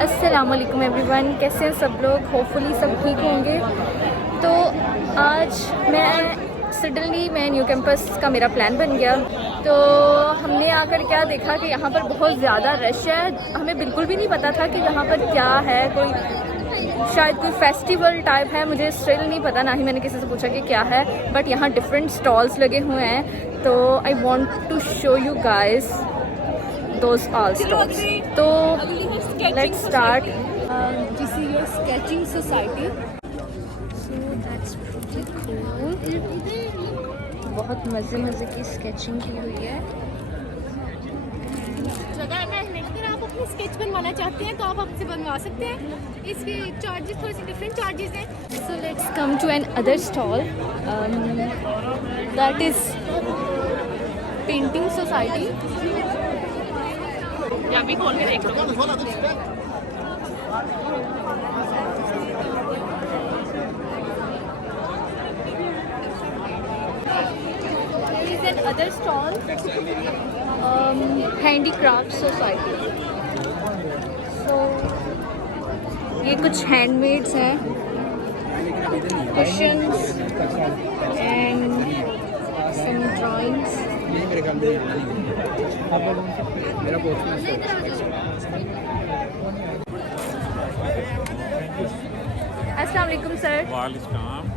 अस्सलामुअलैकुम एवरीवन, कैसे हैं सब लोग। होपफुली सब ठीक होंगे। तो आज सडनली मैं न्यू कैंपस का मेरा प्लान बन गया। तो हमने आकर क्या देखा कि यहाँ पर बहुत ज़्यादा रश है। हमें बिल्कुल भी नहीं पता था कि यहाँ पर क्या है, शायद कोई फेस्टिवल टाइप है, मुझे स्टिल नहीं पता, ना ही मैंने किसी से पूछा कि क्या है। बट यहाँ डिफरेंट स्टॉल्स लगे हुए हैं। तो I want to show you guys those all stalls. So let's start. This is your sketching society. So that's pretty cool. बहुत मज़े की स्केचिंग की हुई है। अगर आप अपनी स्केच बनवाना चाहते हैं तो आप हमसे बनवा सकते हैं। इसके चार्जेस थोड़े से डिफरेंट चार्जेस हैं। So let's come to an other stall. That is painting society. भी खोल के देख लो। There is an other stall, handicraft society. So ये कुछ हैंडमेड्स हैं, cushions and some drawings. अस्सलाम वालेकुम सर। वालेकुम।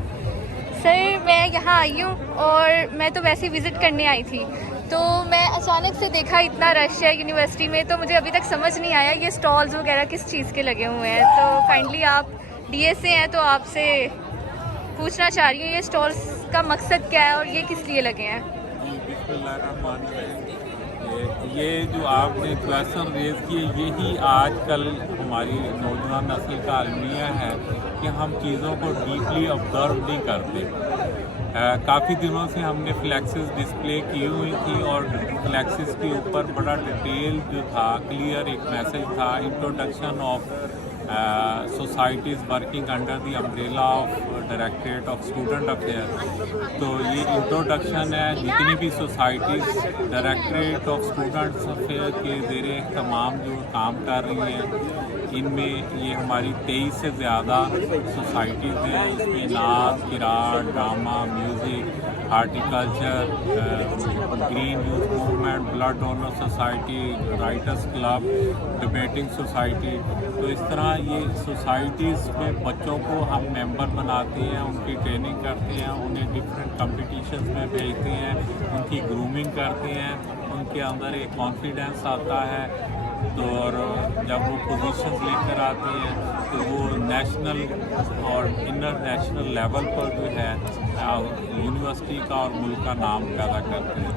सर मैं यहाँ आई हूँ और मैं तो वैसे ही विज़िट करने आई थी। तो मैं अचानक से देखा इतना रश है यूनिवर्सिटी में, तो मुझे अभी तक समझ नहीं आया ये स्टॉल्स वगैरह किस चीज़ के लगे हुए हैं। तो काइंडली आप डीएस से हैं तो आपसे पूछना चाह रही हूँ ये स्टॉल्स का मकसद क्या है और ये किस लिए लगे हैं। ये जो आपने क्वेश्चन रेज किए, यही आजकल हमारी नौजवान नस्ल का अलमिया है कि हम चीज़ों को डीपली ऑब्जर्व नहीं करते। काफ़ी दिनों से हमने फ्लैक्सेस डिस्प्ले की हुई थी और फ्लैक्सेस के ऊपर बड़ा डिटेल जो था, क्लियर एक मैसेज था, introduction of societies working under the umbrella of directorate of student affair. तो ये इंट्रोडक्शन है। जितनी भी societies directorate of students affair के ज़ेरे तमाम जो काम कर रही हैं, इनमें ये हमारी 23 से ज़्यादा सोसाइटीज़ हैं। इसमें नाच, Kirat, drama, music, horticulture, green youth movement, blood donor society, writers club, debating society. तो इस तरह ये सोसाइटीज़ में बच्चों को हम मेंबर बनाते हैं, उनकी ट्रेनिंग करते हैं, उन्हें डिफरेंट कंपटीशंस में भेजते हैं, उनकी ग्रूमिंग करते हैं, उनके अंदर एक कॉन्फिडेंस आता है। तो और जब वो पोजीशंस लेकर आते हैं तो वो नेशनल और इंटरनेशनल लेवल पर जो है यूनिवर्सिटी का और मुल्क का नाम पैदा करते हैं।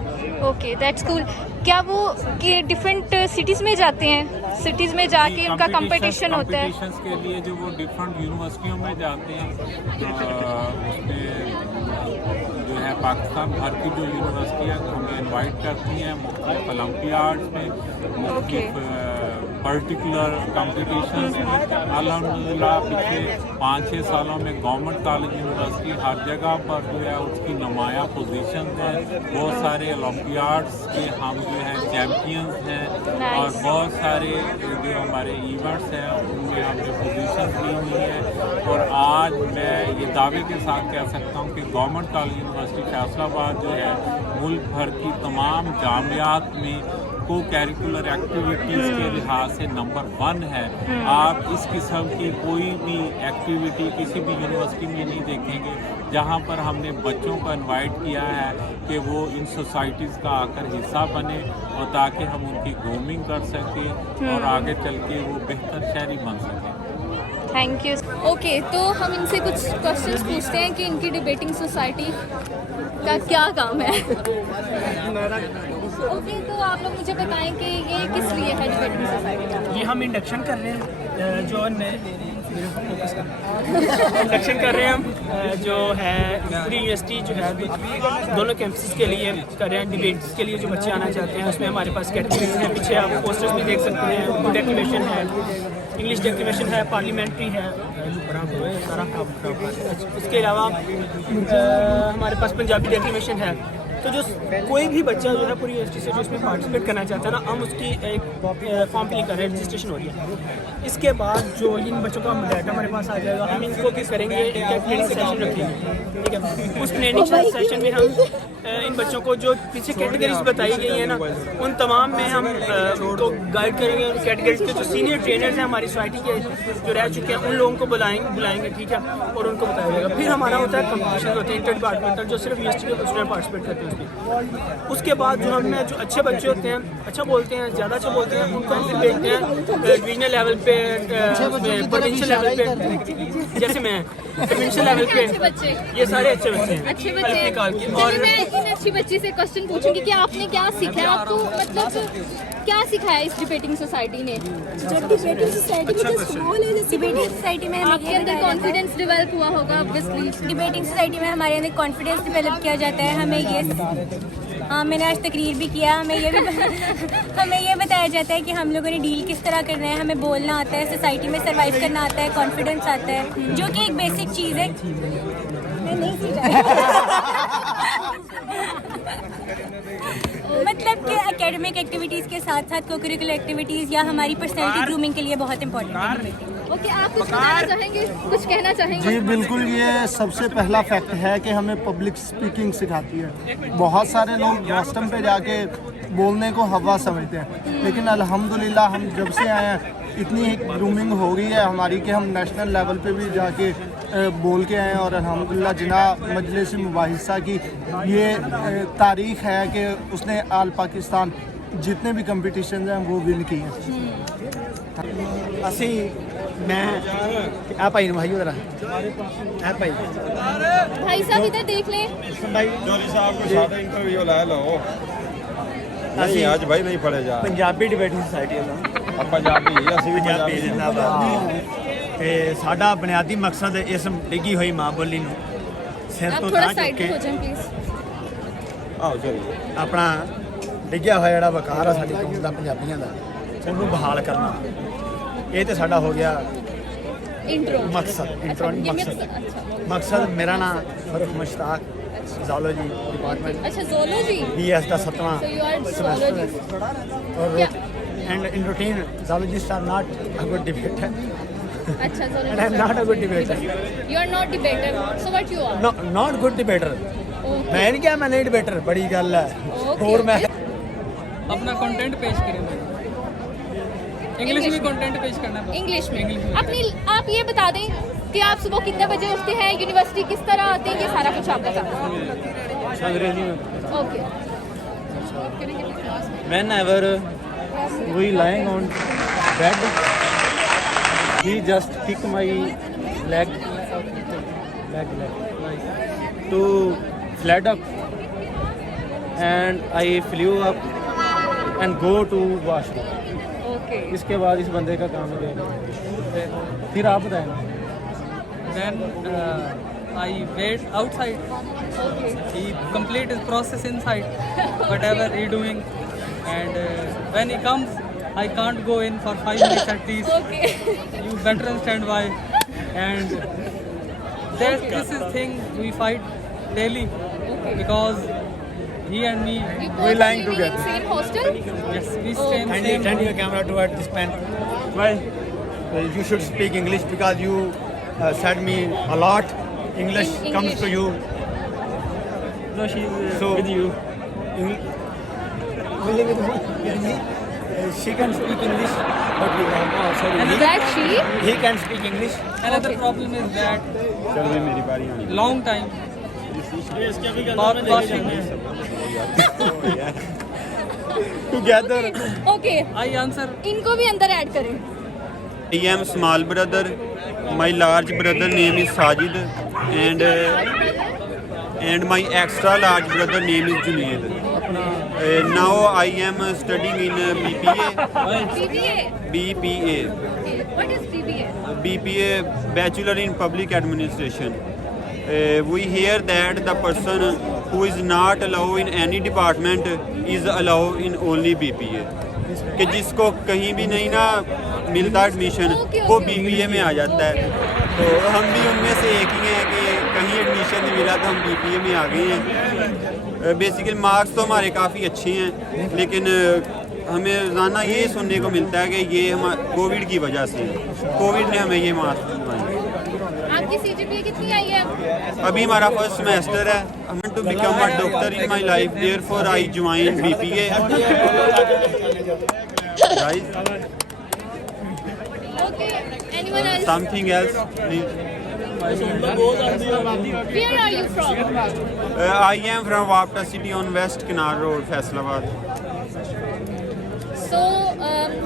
Okay, that's cool. क्या वो कि डिफरेंट सिटीज़ में जाते हैं, सिटीज़ में जाके उनका कंपटीशन होता है? कंपटीशंस के लिए जो वो डिफरेंट यूनिवर्सिटियों में जाते हैं, तो उसमें जो है पाकिस्तान भर की जो यूनिवर्सिटियाँ हमें इनवाइट करती हैं मुख्तलिफ ओलंपियाड्स में, मुख्तलिफ पर्टिकुलर कॉम्पिटिशन्स में। अल्हम्दुलिल्लाह पिछले 5-6 सालों में गवर्नमेंट कॉलेज यूनिवर्सिटी हर जगह पर जो है उसकी नुमाया पोजीशन है। बहुत सारे ओलंपियाड्स के हम जो हैं चैम्पियंस हैं और बहुत सारे जो हमारे इवेंट्स हैं उनमें हमने पोजीशन ली हुई है। और आज मैं ये दावे के साथ कह सकता हूँ कि गवर्नमेंट कॉलेज यूनिवर्सिटी फैसलाबाद जो है मुल्क भर की तमाम जामियात में को कैरिकुलर एक्टिविटीज़ के लिहाज से नंबर 1 है। आप इस किस्म की कोई भी एक्टिविटी किसी भी यूनिवर्सिटी में नहीं देखेंगे जहां पर हमने बच्चों को इनवाइट किया है कि वो इन सोसाइटीज़ का आकर हिस्सा बने और ताकि हम उनकी ग्रूमिंग कर सकें और आगे चल के वो बेहतर शहरी बन सकें। Thank you. ओके, तो हम इनसे कुछ क्वेश्चंस पूछते हैं कि इनकी डिबेटिंग सोसाइटी का क्या काम है। ओके, तो आप लोग मुझे बताएं कि ये किस लिए है डिबेटिंग सोसाइटी? ये हम इंडक्शन कर रहे हैं जो इंडक्शन कर रहे हैं हम जो है पूरी यूनिवर्सिटी जो है दोनों कैंपस के लिए कर रहे हैं। डिबेट्स के लिए जो बच्चे आना चाहते हैं उसमें हमारे पास कैटेगरीज हैं। पीछे आप पोस्टर्स भी देख सकते हैं। डेक्लेमेशन है, इंग्लिश डेक्लेमेशन है, पार्लियामेंट्री है, सारा। इसके अलावा हमारे पास पंजाबी डेक्लेमेशन है, तो जो कोई भी बच्चा जो है पूरी यूनिवर्सिटी से जो इसमें पार्टिसिपेट करना चाहता है ना, हम उसकी एक फॉर्म फिल कर रहे हैं, रजिस्ट्रेशन हो रही है। इसके बाद जो इन बच्चों का डाटा हमारे पास आ जाएगा, हम इनको क्या करेंगे, एक ट्रेनिंग सेशन रखेंगे, ठीक है। उस ट्रेनिंग सेशन में हम इन बच्चों को जो पीछे कैटेगरीज बताई गई हैं ना, उन तमाम में हम उनको गाइड करेंगे। उन कैटेगरीज के जो सीनियर ट्रेनर्स हैं हमारी सोसाइटी के जो रह चुके हैं, उन लोगों को बुलाएंगे, ठीक है, और उनको बताया जाएगा। फिर हमारा होता है कंपटीशन होते हैं इंटर डिपार्टमेंटल, जो सिर्फ यूनिवर्सिटी के स्टूडेंट पार्टिसिपेट करते हैं उसमें। उसके बाद जो हमें जो अच्छे बच्चे होते हैं, अच्छा बोलते हैं, ज़्यादा अच्छा बोलते हैं, उनको हम फिर भेजते हैं डिवीजनल लेवल पे, प्रोविंशियल लेवल पे, जैसे मैं प्रोविंशियल लेवल पे, ये सारे अच्छे बच्चे हैं, अच्छे बच्चे निकाल के। और मैं इन अच्छी बच्ची से क्वेश्चन पूछूंगी कि आपने क्या सीखा है, आपको मतलब क्या सिखाया इस डिबेटिंग सोसाइटी ने? जब डिबेटिंग सोसाइटी में जो स्कूल है, जैसे डिबेटिंग सोसाइटी में आपके अंदर कॉन्फिडेंस डेवलप हुआ होगा ऑब्वियसली। डिबेटिंग सोसाइटी में हमारे अंदर कॉन्फिडेंस डेवलप किया जाता है। हमें ये मैंने आज तकरीर भी किया, हमें ये बताया जाता है कि हम लोगों ने डील किस तरह करना है, हमें बोलना आता है, सोसाइटी में सर्वाइव करना आता है, कॉन्फिडेंस आता है, जो कि एक बेसिक चीज़ है। मैं नहीं मतलब कि एकेडमिक एक्टिविटीज़ के साथ साथ को करिकुलर एक्टिविटीज़ या हमारी पर्सनैलिटी ग्रूमिंग के लिए बहुत इंपॉर्टेंट है। ओके, आप कुछ बताना चाहेंगे, कुछ कहना चाहेंगे? जी बिल्कुल, ये सबसे पहला फैक्ट है कि हमें पब्लिक स्पीकिंग सिखाती है। बहुत सारे लोग वॉशरूम पे जाके बोलने को हवा समझते हैं, लेकिन अल्हम्दुलिल्लाह हम जब से आए हैं इतनी ग्रूमिंग हो गई है हमारी कि हम नेशनल लेवल पे भी जाके बोल के आए हैं। और अल्हम्दुलिल्लाह जिना मजलिस मुबाहिसा की ये तारीख है कि उसने आल पाकिस्तान जितने भी कंपटीशन हैं वो विन किए हैं। ਅਸੀਂ मैं आ भाई भाई उधर आ भाई भाई साहब इधर देख लें। चौधरी साहब को साथ इंटरव्यू ला लो। ਅਸੀਂ ਅੱਜ ਭਾਈ ਨਹੀਂ ਪੜੇ ਜਾ ਪੰਜਾਬੀ ਡਿਬੇਟਿੰਗ ਸੁਸਾਇਟੀ ਦਾ ਪੰਜਾਬੀ ਅਸੀਂ ਵੀ ਪੰਜਾਬੀ ਜਿੰਦਾਬਾਦ। ਤੇ ਸਾਡਾ ਬੁਨਿਆਦੀ ਮਕਸਦ ਇਸ ਡਿੱਗੀ ਹੋਈ ਮਾਂ ਬੋਲੀ ਨੂੰ ਸਿਰ आप ਤੋਂ थोड़ा ਤਾਂ साइड ਚੁੱਕ हो ਕੇ जाएं प्लीज। ਆਓ ਚਲਿਏ। ਆਪਣਾ ਡਿੱਗਿਆ ਹੋਇਆ ਜਿਹੜਾ ਵਕਾਰ ਆ ਸਾਡੀ ਕੌਮ ਦਾ ਪੰਜਾਬੀਆਂ ਦਾ, ਉਹਨੂੰ ਬਹਾਲ ਕਰਨਾ, ਇਹ ਤੇ ਸਾਡਾ ਹੋ ਗਿਆ इंट्रो मकसद। इंट्रो ये मकसद अच्छा मकसद मेरा नाम फरूख मुश्ताक, ज़ूलॉजी डिपार्टमेंट, अच्छा zoology, BS का 7वां so you are zoologist। और क्या? And in routine zoologists are not a good debater अच्छा and I'm not a good debater. you are not debater, so what you are? No, not good debater. Okay. मैं नहीं क्या, मैं नहीं debater, बड़ी गल है। Okay, और मैं अपना कंटेंट पेश करें, इंग्लिश में कंटेंट पेश करना है। इंग्लिश में अपनी आप ये बता दें कि आप सुबह कितने बजे उठते हैं, यूनिवर्सिटी किस तरह आते हैं, ये सारा कुछ आप बता दें। अंग्रेजी में okay. Whenever we lying on bed, he just kick my leg to fled up, and I flew up and go to washroom. Okay. इसके बाद इस बंदे का काम है। फिर आप बताएं। Then I wait outside. Okay. He complete his process inside, whatever he doing, and when he comes, I can't go in for 5 minutes at least. Okay. You better understand why. And this is thing we fight daily because he and me, You both are lying living in together. same hostel? yes, we stay in kindly same turn room. your camera toward this pen. Why? You should speak English because you said me a lot. English In comes English. to you. No, she So with you. She can speak English, but Is that she? he can speak English. Another problem is that चल भी मेरी बारी आनी। long time washing. Together. Okay. I answer इनको भी अंदर add करें। I am small brother. My large brother name is Sajid, and my extra large brother name is Junaid. Now I am studying in BPA. BBA. BPA. Okay. What is BBA? BPA, Bachelor in Public Administration. We hear that the person who is not allowed in any department is allowed in only BPA. कि जिसको कहीं भी नहीं ना मिलता admission, वो BPA में आ जाता है। तो हम भी उनमें से एक ही हैं कि कहीं एडमिशन नहीं मिला तो हम BPA में आ गए हैं। बेसिकली मार्क्स तो हमारे काफ़ी अच्छे हैं, लेकिन हमें रोज़ाना ये सुनने को मिलता है कि ये हम कोविड की वजह से, कोविड ने हमें ये मार्क्स दिलवाए। आपकी CGPA कितनी आई है? अभी हमारा फर्स्ट सेमेस्टर है। I want to become a doctor in my life, therefore I join BPA। Okay. Anyone else? Something else please. Where are you from? I am from Wapta city on West Canal Road, Faisalabad. So,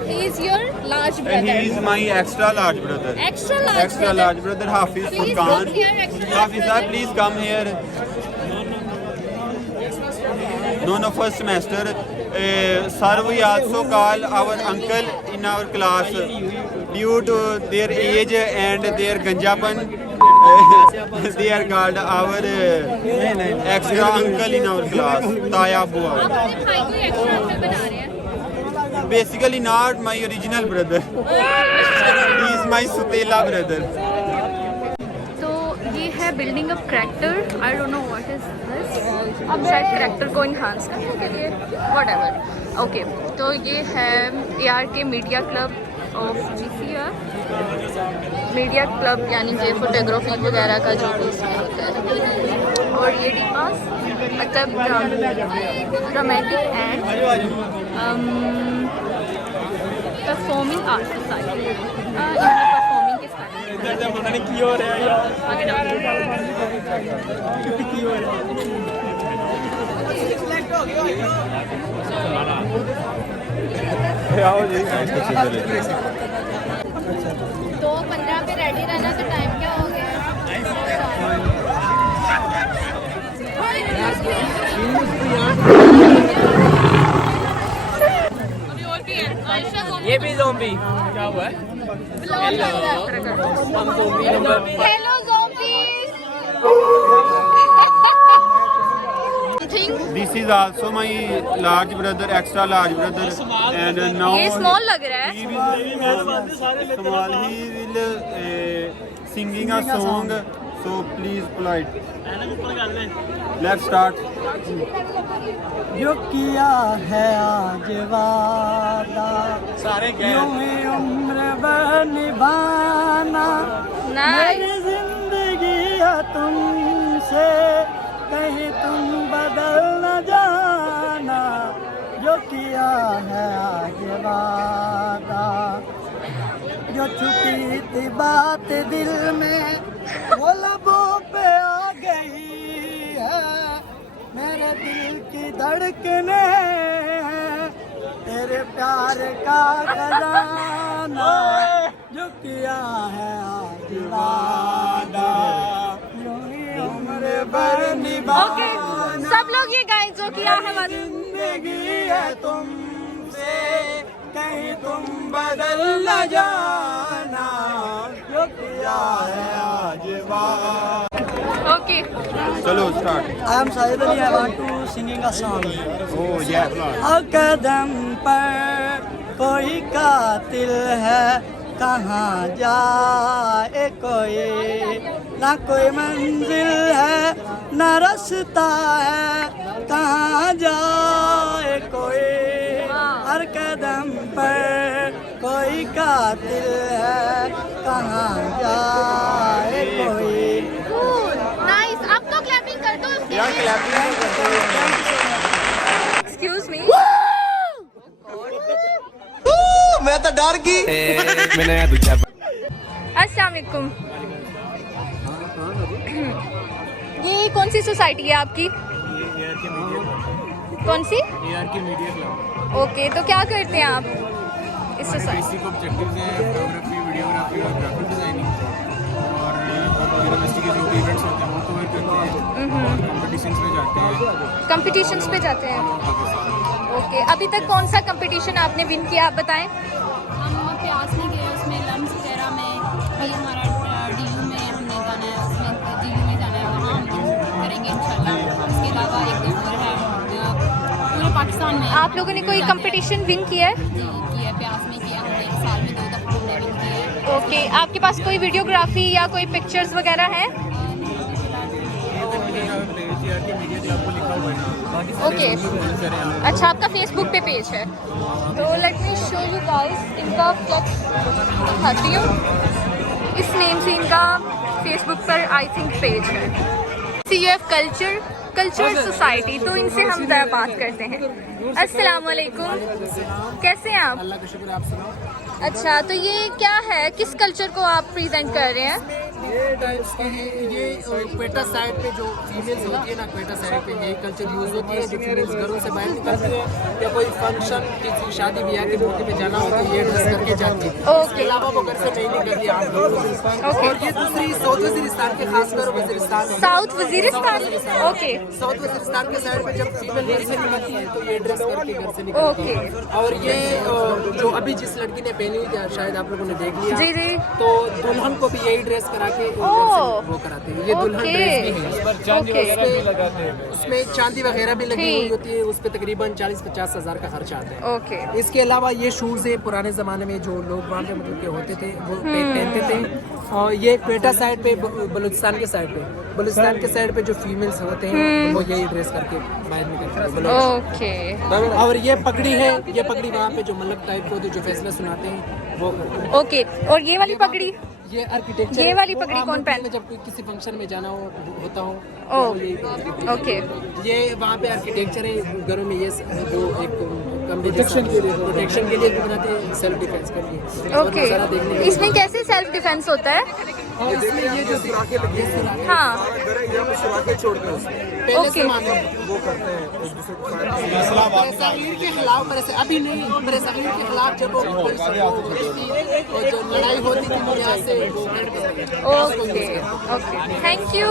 he is your large brother. He is my extra large brother. Extra large brother. Large brother Hafiz Please Furqan. come here, extra large Hafiz sir, brother. please come here. None of us semester. Sir, we also call our uncle in our class due to their age and their ganjapan. They are called our extra uncle in our class. Taya Bua. आप अपने भाई को extra uncle बना रहे हैं? Basically not my original brother. He is my Sutela brother. तो ये है building up character, I don't know what is this, अब शायद करैक्टर को इन्हांस करने के लिए व्हाटएवर। ओके, तो ये है ARK media club of GCR। Media club यानी कि फोटोग्राफी वगैरह का जो भी इसमें होता है। और ये DPAS मतलब dramatic and performing art society. Performing किस पता नहीं क्यों हो रहा है यार। आगे तो 15 पे रेडी रहना, तो टाइम क्या हो गया? ये भी ज़ॉम्बी क्या हुआ है? Hello zombies. This is also my large brother, extra large brother, and now ये स्मॉल लग रहा है। he will singing a song. So please polite. Let's start. जो किया है आज वादा यूं ही उम्र भर निभाना, मेरी जिंदगी है तुमसे कहीं तुम बदल न जाना, जो किया है आज वादा, जो छुपी थी बात दिल में वो लबों पे आ गई है, मेरे दिल की धड़कने हैं तेरे प्यार का खजाना, जो किया है आज वादा यूं ही उम्र भर निभाना। सब लोग ये गाएं, जो किया है वादा। जिंदगी है तुमसे कहीं तुम बदल न जाना, जो किया है आज वादा। ओके, चलो start. I am Syed Ali. I want to singing a song. Oh yeah. हर कदम पर कोई कातिल है, कहाँ जाए कोई, ना कोई मंजिल है ना रास्ता है, कहाँ जाए कोई, हर कदम पर कोई कातिल है, कहाँ जाए कोई। नाइस, अब तो क्लैपिंग कर दो उसके Yeah, लिए। clapping. Excuse me. मैं तो डर गई। अस्सलाम वालेकुम। ये कौन सी सोसाइटी है आपकी? कौन सी? ARK media club. ओके, तो क्या करते हैं आप इस सोसाइटी? बेसिक ऑब्जेक्टिव्स हैं फोटोग्राफी, वीडियोग्राफी और ग्राफिक डिजाइनिंग, और यूनिवर्सिटी के जो भी इवेंट्स होते हैं वो कवर करते हैं, और कॉम्पिटिशन्स में जाते हैं। कंपटीशंस पे जाते हैं। ओके, अभी तक कौन सा कंपटीशन आपने विन किया, आप बताएं। हम प्यास में गए, उसमें लम्स वगैरह में, अभी हमारा DU में हमने जाना है, उसमें DU में जाना है, वहाँ हम करेंगे इंशाल्लाह। उसके अलावा एक दिन और है पूरे पाकिस्तान में। आप लोगों ने कोई कंपटीशन विन किया है? जी किया, प्यास में किया हमने, एक साल में 2 दफ़ा हमने विन किया है। ओके, आपके पास कोई वीडियोग्राफी या कोई पिक्चर्स वगैरह हैं? ARK मीडिया क्लब को लिखा हुआ है ना। बाकी सारे ओके अच्छा आपका फेसबुक पे पेज है तो let me show you guys इनका फ्लेक्स दिखाती हूँ इस नेम से इनका फेसबुक पर आई थिंक पेज है CUF कल्चर सोसाइटी तो इनसे हम ज़रा बात करते हैं। अस्सलाम वालेकुम कैसे हैं आप? अल्लाह का शुक्र आप सुनाओ। अच्छा तो ये क्या है किस कल्चर को आप प्रेजेंट कर रहे हैं? ये टाइप्स के हैं ये क्वेटा साइड पे जो फीमेल्स होती है ना क्वेटा साइड पे यही कल्चर यूज़ होती है जो फीमेल्स घरों से बाहर निकलती है या कोई फंक्शन किसी शादी ब्याह के मौके पे जाना हो तो ये ड्रेस करके जाती है। इसके अलावा वो घर से नहीं निकलती आप और ये दूसरी साउथ वजीरिस्तान के खासकर Waziristan south Waziristan okay south Waziristan के साइड पे जब फीमेल घर से निकलती है तो ये ड्रेस करके घर से निकलती है। और ये जो अभी जिस लड़की ने पहनी हुई थी शायद आप लोगों ने देख लिया जी जी तो दुल्हन को भी यही ड्रेस करा के वो कराते हैं। ये दुल्हन ड्रेस भी है उसमें चांदी वगैरह भी लगी हुई होती है उस पर तकरीबन 40-50 हज़ार का खर्चा आता है। ओके इसके अलावा ये शूज़ है पुराने ज़माने में जो लोग वहाँ पे मतलब के होते थे वो पहनते थे। और ये क्वेटा साइड पे बलूचिस्तान के साइड पे जो फीमेल्स होते हैं वो यही ड्रेस करके बाहर निकलते हैं। ओके और ये पगड़ी है ये पगड़ी वहाँ पे जो मतलब टाइप को जो फैसला सुनाते हैं वो करते हैं। ओके और ये वाली पगड़ी ये आर्किटेक्चर ये वाली पगड़ी कौन पहनता जब कोई किसी फंक्शन में जाना होता हो ओके ये वहाँ पे आर्किटेक्चर है घरों में ये जो एक प्रोटेक्शन के लिए बनाते हैं सेल्फ डिफेंस के लिए। ओके इसमें कैसे सेल्फ डिफेंस होता है? इसमें ये जो सुराखें लगी हैं हाँ सुराखें छोड़ते हैं ओके वो करते हैं के खिलाफ अभी नहीं बरसाखीर के खिलाफ जब वो जो लड़ाई होती थी वो यहाँ से ओके ओके थैंक यू।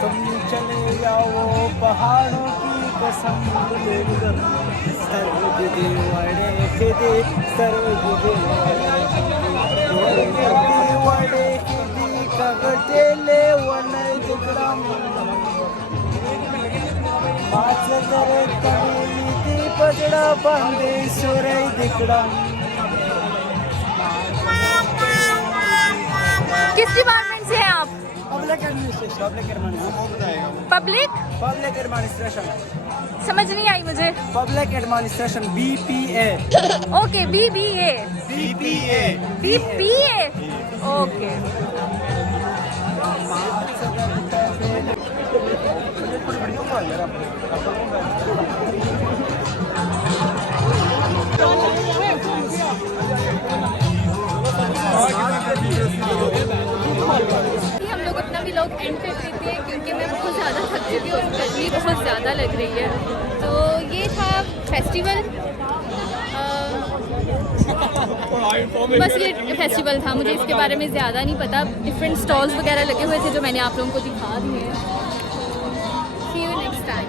तुम चले जाओ पहाड़ों की कसम पगड़ा बांधे सुरई दिकड़ा। किस डिपार्टमेंट से हैं आप? पब्लिक एडमिनिस्ट्रेशन पब्लिक एडमिनिस्ट्रेशन समझ नहीं आई मुझे। Public administration BPA okay BBA okay हम लोग अपना व्लॉग एंड कर देते हैं क्योंकि मैं बहुत ज़्यादा थक चुकी हूँ और गर्मी बहुत ज़्यादा लग रही है। तो ये था फेस्टिवल बस ये फेस्टिवल था मुझे इसके बारे में ज़्यादा नहीं पता। डिफरेंट स्टॉल्स वगैरह लगे हुए थे जो मैंने आप लोगों को दिखा दिए हैं। सी यू नेक्स्ट टाइम।